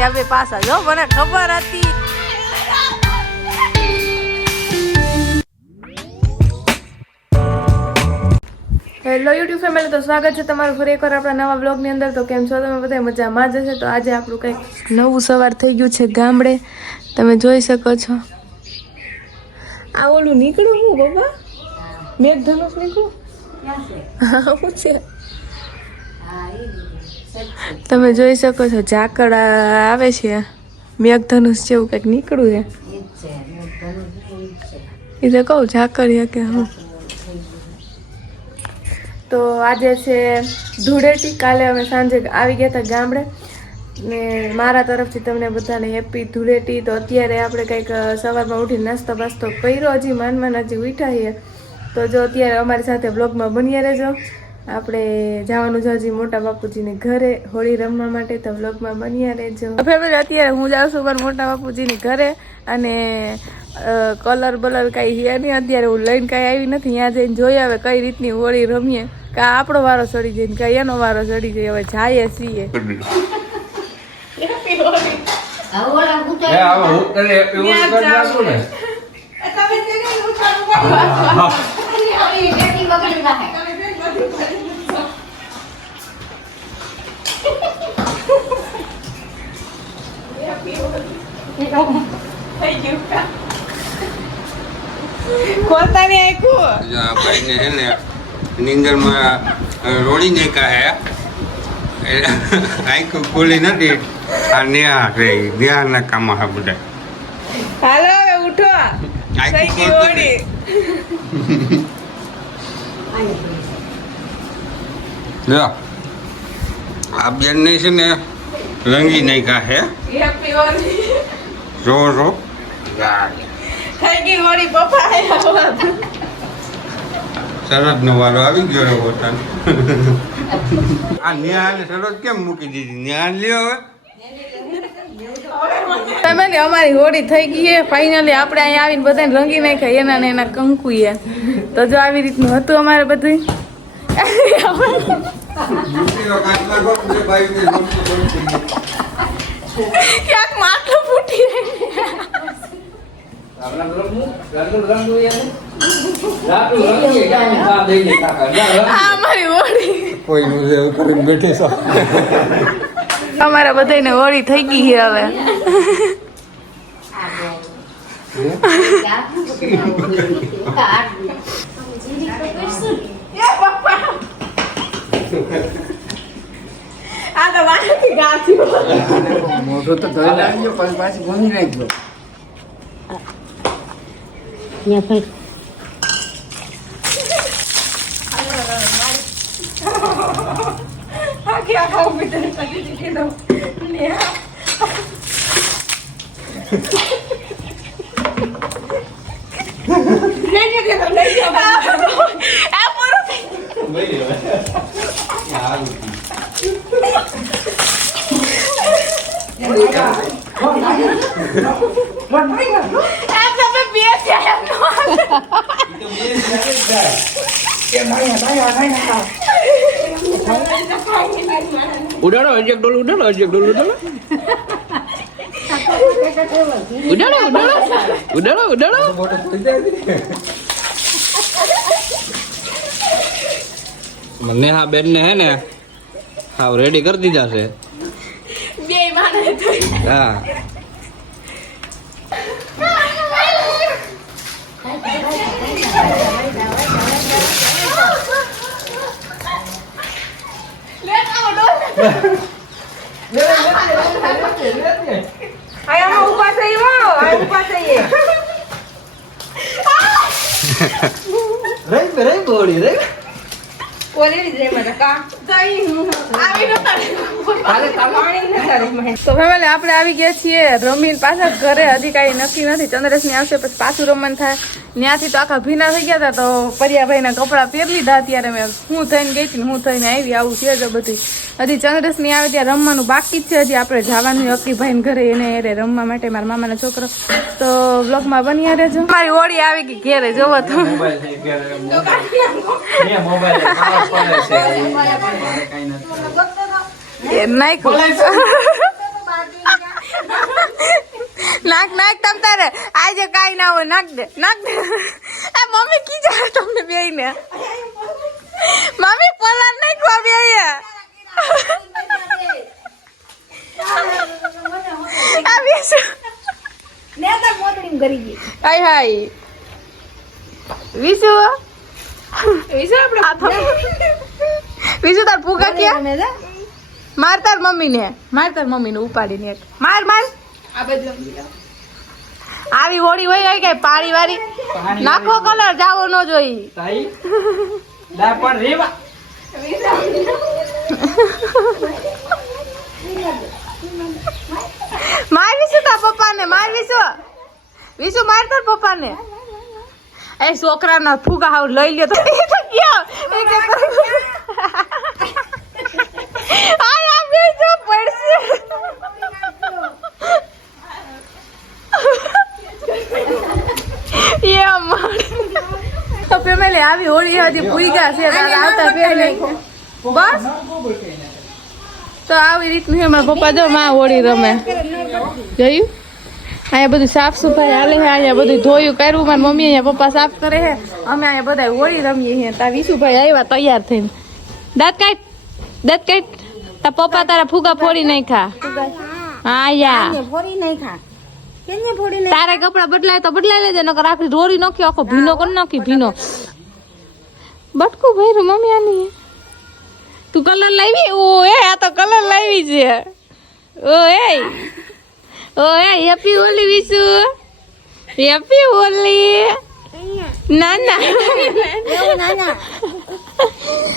કરી આપણે પાછા જો મને ખબર હતી. હેલો યુટ્યુબ ફેમિલી તો સ્વાગત છે તમારું ફરી એકવાર આપણા નવા બ્લોગની અંદર. તો કેમ છો તમે બધા? મજામાં જ હશે? તો આજે આપણું કંઈક નવું સવાર થઈ ગયું છે ગામડે. તમે જોઈ શકો છો. આ ઓલું નીકળ્યું હું બાબા મેઘધનુષ નીકળું આવું છે. તમે જોઈ શકો છો, ઝાકળ આવે છે. મેઘધનુષ જેવું કંઈક નીકળ્યું છે. એ તો કહું, ઝાકળ કે હું. તો આજે છે ધૂળેટી, કાલે અમે સાંજે આવી ગયા હતા ગામડે. ને મારા તરફથી તમને બધાને હેપી ધૂળેટી. તો અત્યારે આપણે કંઈક સવારમાં ઉઠીને નાસ્તો બાસ્તો કર્યો, હજી માન માન હજી ઉઠાઈએ તો જો અત્યારે અમારી સાથે બ્લોગમાં બન્યા રહેજો. આપણે જવાનું છે હજી મોટા બાપુજીને ઘરે. હોળી રમવા માટે તો વ્લોગમાં બન્યા રહેજો. ફેમિલી અત્યારે હું જાઉં છું મારા મોટા બાપુજીની ઘરે અને કલર બલર કાંઈ હિયા નહીં. અત્યારે હું લઈને કાંઈ આવી નથી. ત્યાં જઈને જોઈ આવે કઈ રીતની હોળી રમીએ. કા આપણો વારો ચડી જાય ને કા એનો વારો ચડી જાય હવે જાય છીએ. એ એવું કરી નાખું ને ખોલતા નહીં આખું ભાઈને છે ને નીંદરમાં રોડી હે. આંખો ખોલી નથી. આ નેહા રે નેહાના કામ હા બધા. હાલો હવે ઉઠો. થઈ ગઈ ખોલતો હોળી. જો આ બેનને છે ને રંગી નાખ્યા હે. હેપી રો છો થઈ ગઈ હોળી પપ્પા સરસ નો વારો આવી ગયો રે પોતાનો આ નિહાલ સરસ કેમ મૂકી દીધી? નિહાલ લ્યો હવે. ફેમિલી અમારી હોળી થઈ ગઈ છે. ફાઇનલી આપણે અહીંયા આવીને બધાને રંગી નાખ્યા. એના ને એના કંકુએ તો જો આવી રીતનું હતું અમારે બધું. ક્યાંક માથું ફૂટી આ અમારી બધાને હોળી થઈ ગઈ છે હવે. આ તો વાંચી ગાથી મોઢું તો ધોઈ નાખજો પછી પાછી ભૂંજી નાખજો. આખી આખા ઊભી કરી દીધી તો ને લઈ જજો લઈ જજો આ પૂરું થઈ આ તમે બે થયા ઉડાડો એક ડોલ ઉડાડો એક ડોલ ઉડાડો ઉડાડો ઉડાડો ઉડાડો ઉડાડો મને હા બેન ને હે ને હા રેડી કરી દીધા છે હા ઊભા થઈ રહી રહી ગોળી રહી કોલેરી જે મને કા તઈ આવી નતા તો ફેમિલી આપણે આવી ગયા છીએ રમીન પાછા ઘરે, હજી કઈ નક્કી નથી, ચંદ્રેશની આવશે પછી પાછું રમણ થાય. ત્યાંથી તો આખા ભીના થઈ ગયા હતા, તો પરિયાભાઈના કપડા પહેરી લીધા અત્યારે મેં. હું થઈને ગઈ હતી હું થઈને આવી, આવું છે બધી હજી ચંદ્રેશની આવે ત્યાં રમવાનું બાકી જ છે. હજી આપણે જવાનું અકીભાઈ ઘરે. એને એરે રમવા માટે મારા મામાના છોકરો. તો બ્લોગમાં બન્યા રહેજો. મારી ઓળી આવી ગઈ ઘેરે જોવો તો. એ નાખ્યું નાખ નાક તમ તારે. આજે કાઈ ના હોય નાખ દે નાખ દે. આ મમ્મી કી જા તમને બે ને મમ્મી પલાર નાખવા બે બેસો હાય હાય. વિશુ વિશુ આપણે વિશુ તાર ફૂગા ક્યાં? માર તાર મમ્મી ને માર તાર મમ્મી ને ઉપાડીને એક. માર માર. આવી હોળી હોય હોય કઈ પાણી વાળી? નાખો કલર જાવો ન જોઈ. પણ વિશુ તાર તા પપ્પાને, માર વિશુ. માર તાર પપ્પાને. એ છોકરાના ફુગા હાવ લઈ લ્યો તો. એ તો ગયો. પડશે. ફેમિલી આવી હોળી હજી ભૂઈગા છે, તારે આવતા પહેલે બસ? તો આવી રીતનું એમાં પપ્પા જો માં હોળી રમે. જોયું? અહીંયા બધું સાફ સફાઈ હાલે છે અહીંયા બધું ધોયું કર્યું. મારી મમ્મી અહીંયા પપ્પા સાફ કરે છે. અમે અહીંયા બધા હોળી રમીએ છીએ. તા વિશુભાઈ આવ્યા તૈયાર થઈને. દાંત કાઢ દાંત કાઢ. તા પપ્પા તારા ફુગા ફોડી નાખ્યા. હા યા ફોડી નહીં ખા તારે કપડા બદલાય તો બદલાઈ લેજે નકર આખી રોડી નાખી આખો ભીનો કરી નાખી ભીનો. બટકું ભાઈ મમ્મી આની. તું કલર લાવી? ઓ એ આ તો કલર લાવી છે. ઓ એ. ઓ એ હેપી હોલી વિશુ. હેપી હોલી. ના ના. એવું ના ના.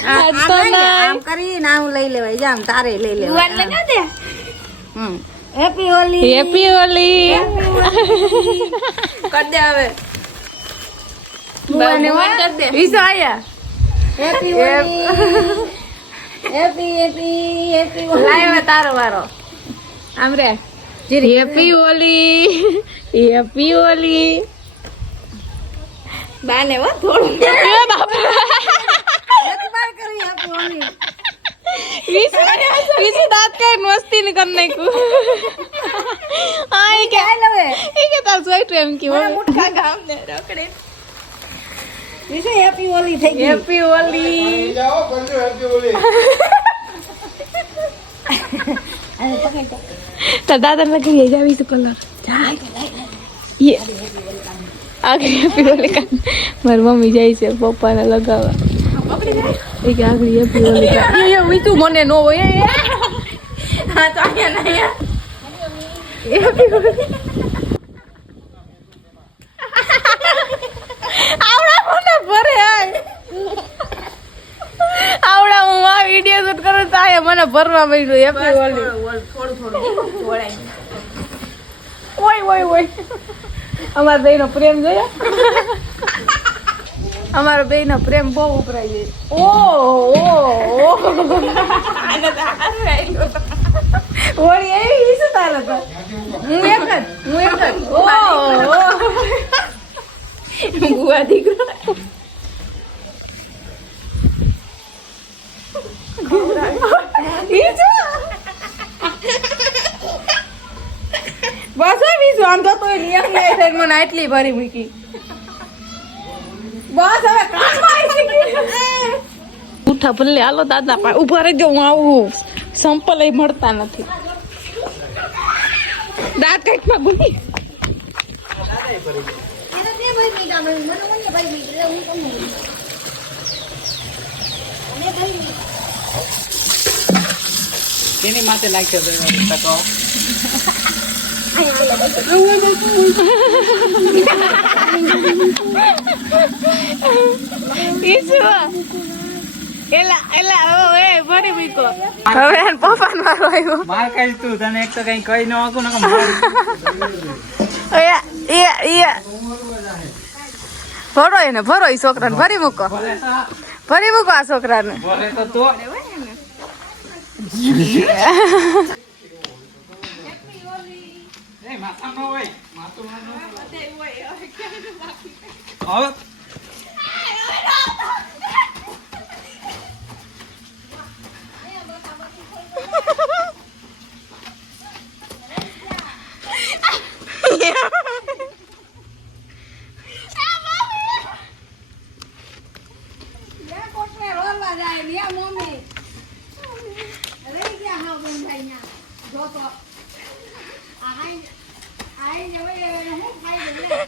આ તો આમ કરી ને આમ લઈ લેવાય. જામ તારે લઈ લેવાય. હમ. હેપી હોલી. હેપી હોલી. કર દે હવે. બાને વાત કર દે. વિશુ આયા. Happy Holi. Happy happy happy Holi લાય તારો વારો. આમ રે હેપી હોલી હેપી હોલી બાને હો થોડું એ મસ્તી કર નાખ્યું. આઈ કે ચાલ કે તાર સ્વેટર એમ કે મોટા ગામ ને રખડે. વિશે હેપી હોલી થઈ ગઈ હેપી હોલી અને પકડ તાર દાદા ને કહી જાવી તો કલર. યે. આગળ હેપી હોલી કા. મારી મમ્મી જાય છે પપ્પાને લગાવવા. એ કે આગળ હેપી હોલી કા. યો યો મીઠું મને નો હોય એ હા તો અહીંયા ના હેપી હોલી આવડા મને ભરે આય આવડા હું આ વીડિયો શૂટ કરું તો આયા મને ભરવા માંડ્યું હેપી હોલી ઓય ઓય ઓય. અમારા બેયનો પ્રેમ જોયો? અમારો બેયનો પ્રેમ બહુ ઉપરાઈ ગયો. ઓ ઓ ઓળી એવી શું તારે તો? હું એક જ હું એક જ. ઓ ઓ. બુઆ દીકરો. શું? બસ બીજું આમ તો તોય નિયમ નહીં થઈને મને આટલી ભરી મૂકી બસ હવે. ઉઠા ભલે હાલો દાદા પણ ઊભા રહેજો, હું આવું સંપલ એ મળતા નથી દાંત કંઈકમાં ગુની તેની માટે નાખ્યો ટકો એલા એલા હવે એ ભરી મૂકો હવે પપ્પા મારો આવ્યો તું તને એક તો કઈ કઈ ન વાગું ને માર. એ એ એ ભરો એને ભરો છોકરાને ભરી મૂકો. ફરી ભરી મૂકો આ છોકરાને બોલે તો તો એ માથા ન હોય માથું ન હોય હવે ક્યાં મમ્મી રહી ગયા હા બંધાઈ ન્યા. જો તો આ આઈ આઈ ને હવે એને હું ખાઈ ગયું લે.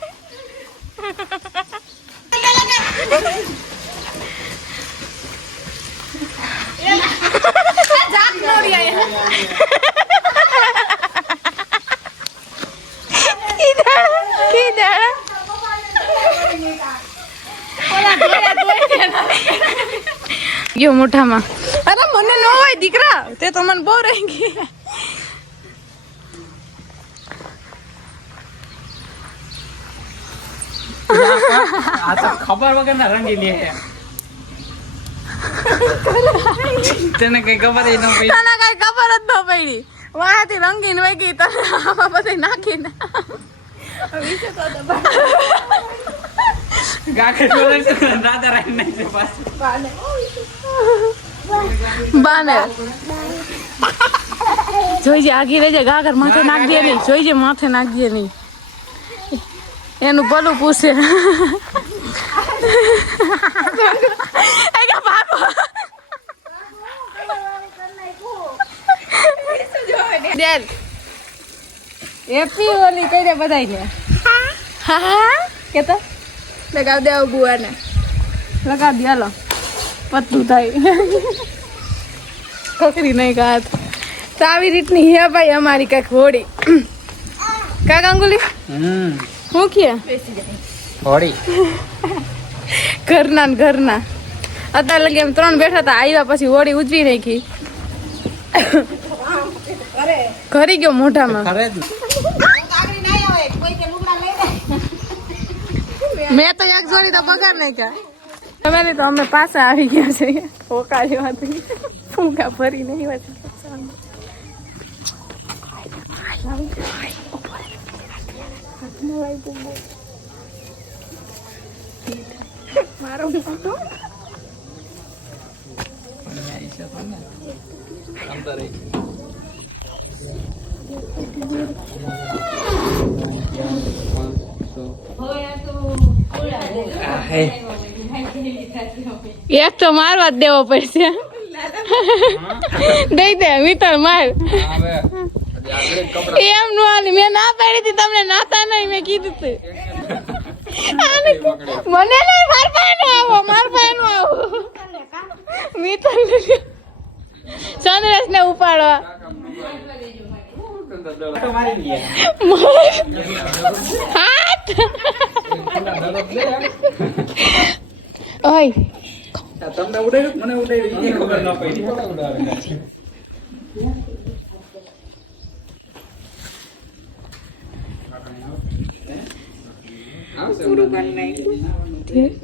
ગયો મોઢામાં. અરે મને ન હોય દીકરા તે તો મને બહુ રહી ગઈ આ તો ખબર વગર ના રંગી લે તને કઈ ખબર ન પડી. તને કઈ ખબર જ ન પડી. વાહાથી રંગીન વહી ગઈ તને આમાં બધે નાખીને. ગાખે ચોરે છે દાદા રાઈ નાખે છે પાછું બાને જોઈજે આગી રહેજે ગાગર માથે નાખ દે નહીં જોઈજે માથે નાખ દે નહીં એનું ભલું પૂછે એ કે ભાગો દેલ હેપી હોલી કહી દે બધાયને હા હા કે તો લગાવ દે આવું બુઆને લગાવ દે હાલો. પતલું થાય. ખકરી નહીં ગાત તો આવી રીતની હે ભાઈ અમારી કાંઈક હોડી કા ગાંગુલી હમ. હું કે? હોળી. ઘરના ને ઘરના. અત્યારે લગી એમ ત્રણ બેઠા હતા આવ્યા પછી હોડી ઉજવી નાખી. ઘરી ગયો મોઢામાં ખરે જ મેં તો એક જોડી તો નહીં કા તમે તો અમે પાછા આવી ગયા છે ઓકાળી વાત. ફૂંકા ભરી નહીં વાત મારો એક તો મારવા જ દેવો પડશે. દઈ દે મિત્ર માર. એમ નું હાલ મેં ના પાડી હતી તમને નાતા નહીં મેં કીધું તું. મને નહીં માર પાસે નો આવો માર પાસે નો આવો. મિત્ર ચંદ્રેશ ને ઉપાડવા તો મારી લઈએ હાથ ઓય તમને ઉડાડ્યું મને એ ખબર ના પડી.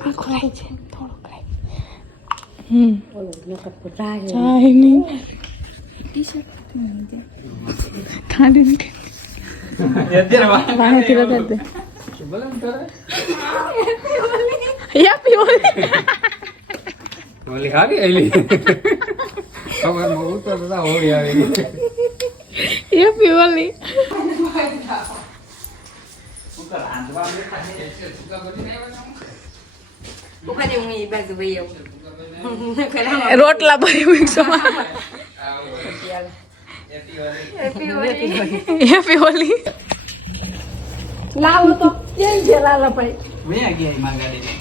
આખો ખાય છે. થોડો ખાય હમ. જાય નહીં. ઠાંડી નથી અત્યારે લગાડ દે યાપી hari Eli. હારી એલી ખબરમાં ઉતરતા હોળી આવી યાપી ઓલી રોટલા ભરી મૂકશો હેપી હોલી લાવો તો કેમ ગયા લાલા ભાઈ મેં ગયા માં ગાડી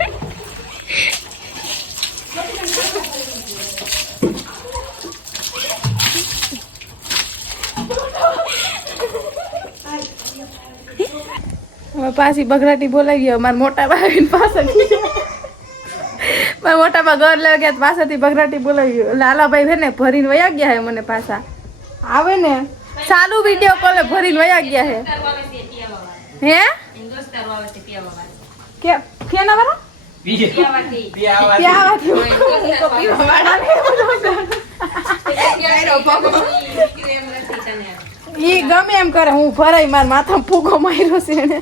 હવે પાછી બગડાટી બોલાવી ગયો મારા મોટા ભાઈ પાછળ મારા મોટા ભાઈ ઘર લેવા ગયા પાછળથી બગડાટી બોલાવી. લાલાભાઈ છે ને ભરીને વયા ગયા હે મને પાછા. આવે ને? ચાલુ વીડિયો કોલે ભરીને વયા ગયા હે હે? કે કેના વાળા? પીવાથી પ્યાવાથી. ઈ ગમે એમ કરે, હું ભરાઈ માર માથામાં ફૂગો માર્યો છે એને.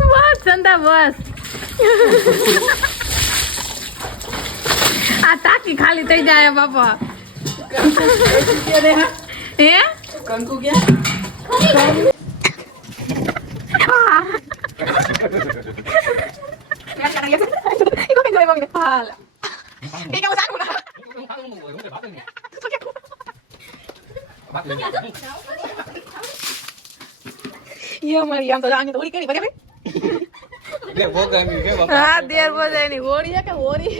બસ ચંદા બસ. આ તાકી ખાલી થઈ જાય બાપા. હે? કંકુ ક્યાં બે ભોગાની છે બાપા. હા દેર બોજાની હોળી હે કે હોળી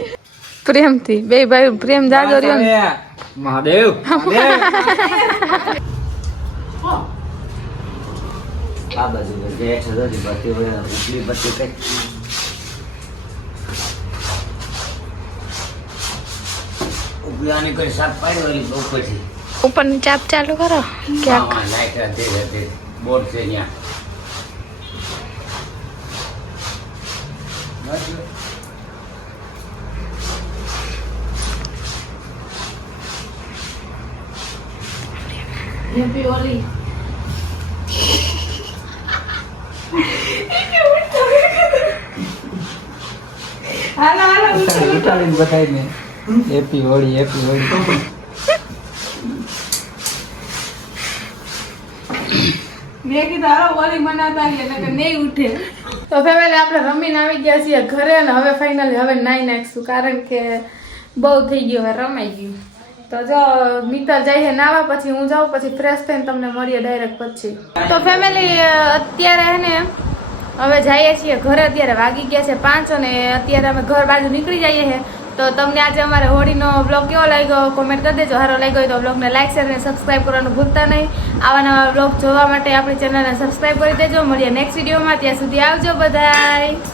પ્રેમથી બે ભાઈ પ્રેમ જાજો રહ્યો ને મહાદેવ આ બાજુ બત્તી ઉપલી બત્તી કઈ આની કોઈ શાક પાડી હોય બહુ પછી ઉપરની ચાપ ચાલુ કરો. ક્યાંક લાઈટ હતી હતી. બોર્ડ છે ત્યાં. મેં કીધું હાલો હોળી હેપી હોળી નહીં ઉઠે. તો ફેમિલી આપણે રમીને આવી ગયા છીએ ઘરે અને હવે ફાઇનલી હવે નાઈ નાખશું કારણ કે બહુ થઈ ગયું હવે રમાઈ ગયું. તો જો મિત્ર જઈએ નાવા પછી હું જાઉં પછી ફ્રેશ થઈને તમને મળીએ ડાયરેક્ટ પછી. તો ફેમિલી અત્યારે હે ને હવે જઈએ છીએ ઘરે અત્યારે વાગી ગયા છે પાંચ અને અત્યારે અમે ઘર બાજુ નીકળી જઈએ છીએ તો તમને આજે અમારે હોળીનો બ્લોગ કેવો લાગ્યો કોમેન્ટ કરી દેજો. સારો લાગ્યો તો બ્લોગને લાઈક શેર અને સબસ્ક્રાઈબ કરવાનું ભૂલતા નહીં. આવા નવા બ્લોગ જોવા માટે આપણી ચેનલને સબસ્ક્રાઈબ કરી દેજો. મળીએ નેક્સ્ટ વિડીયોમાં ત્યાં સુધી આવજો બધાય.